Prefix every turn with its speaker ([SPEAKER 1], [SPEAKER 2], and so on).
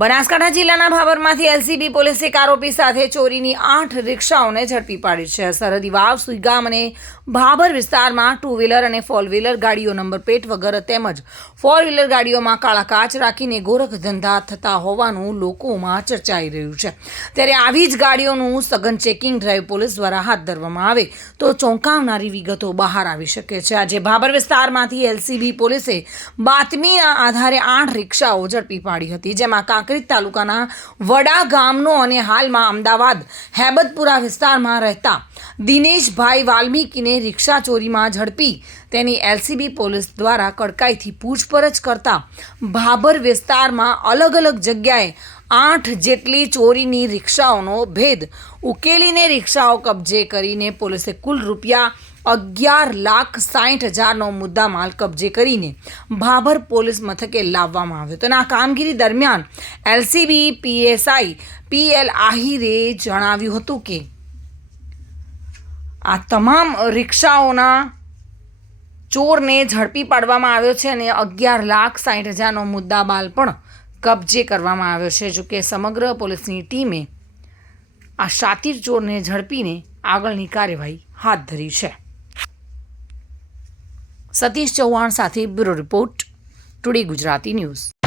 [SPEAKER 1] બનાસકાંઠા જિલ્લાના ભાભરમાંથી એલસીબી પોલીસે એક આરોપી સાથે ચોરીની આઠ રિક્ષાઓને ઝડપી પાડી છે. સરહદી વાવ, સુઈગામ અને ભાભર વિસ્તારમાં ટુ વ્હીલર અને ફોર વ્હીલર ગાડીઓ નંબર પ્લેટ વગર તેમજ ફોર વ્હીલર ગાડીઓમાં કાળા કાચ રાખીને ગોરખ ધંધા થતા હોવાનું લોકોમાં ચર્ચાઈ રહ્યું છે. ત્યારે આવી જ ગાડીઓનું સઘન ચેકિંગ ડ્રાઈવ પોલીસ દ્વારા હાથ ધરવામાં આવે તો ચોંકાવનારી વિગતો બહાર આવી શકે છે. આજે ભાભર વિસ્તારમાંથી એલસીબી પોલીસે બાતમીના આધારે આઠ રિક્ષાઓ ઝડપી પાડી હતી, જેમાં કાંકરેજ તાલુકાના વડા ગામનો અને હાલમાં અમદાવાદ હેબતપુરા વિસ્તારમાં રહેતા દિનેશભાઈ વાલ્મીકીને રિક્ષા ચોરીમાં ઝડપી. તેની એલસીબી પોલીસ દ્વારા કડકાઈથી પૂછપરછ કરતા ભાભર વિસ્તારમાં અલગ અલગ જગ્યાએ આઠ જેટલી ચોરીની રિક્ષાઓનો ભેદ. ઉકેલીને રિક્ષાઓ કબજે કરીને પોલીસે કુલ રૂપિયા અગિયાર લાખ સાઠ હજારનો મુદ્દામાલ કબજે કરીને ભાભર પોલીસ મથકે લાવવામાં આવ્યો હતો. અને આ કામગીરી દરમિયાન એલસીબી, પીએસઆઈ, પીએલ આહિરે જણાવ્યું હતું કે આ તમામ રિક્ષાઓના ચોરને ઝડપી પાડવામાં આવ્યો છે અને અગિયાર લાખ સાઠ હજારનો મુદ્દામાલ પણ કબજે કરવામાં આવ્યો છે. જોકે સમગ્ર પોલીસની ટીમે આ શાતિર ચોરને ઝડપીને આગળની કાર્યવાહી હાથ ધરી છે. સતીશ ચૌહાણ સાથે bureau report, today Gujarati news.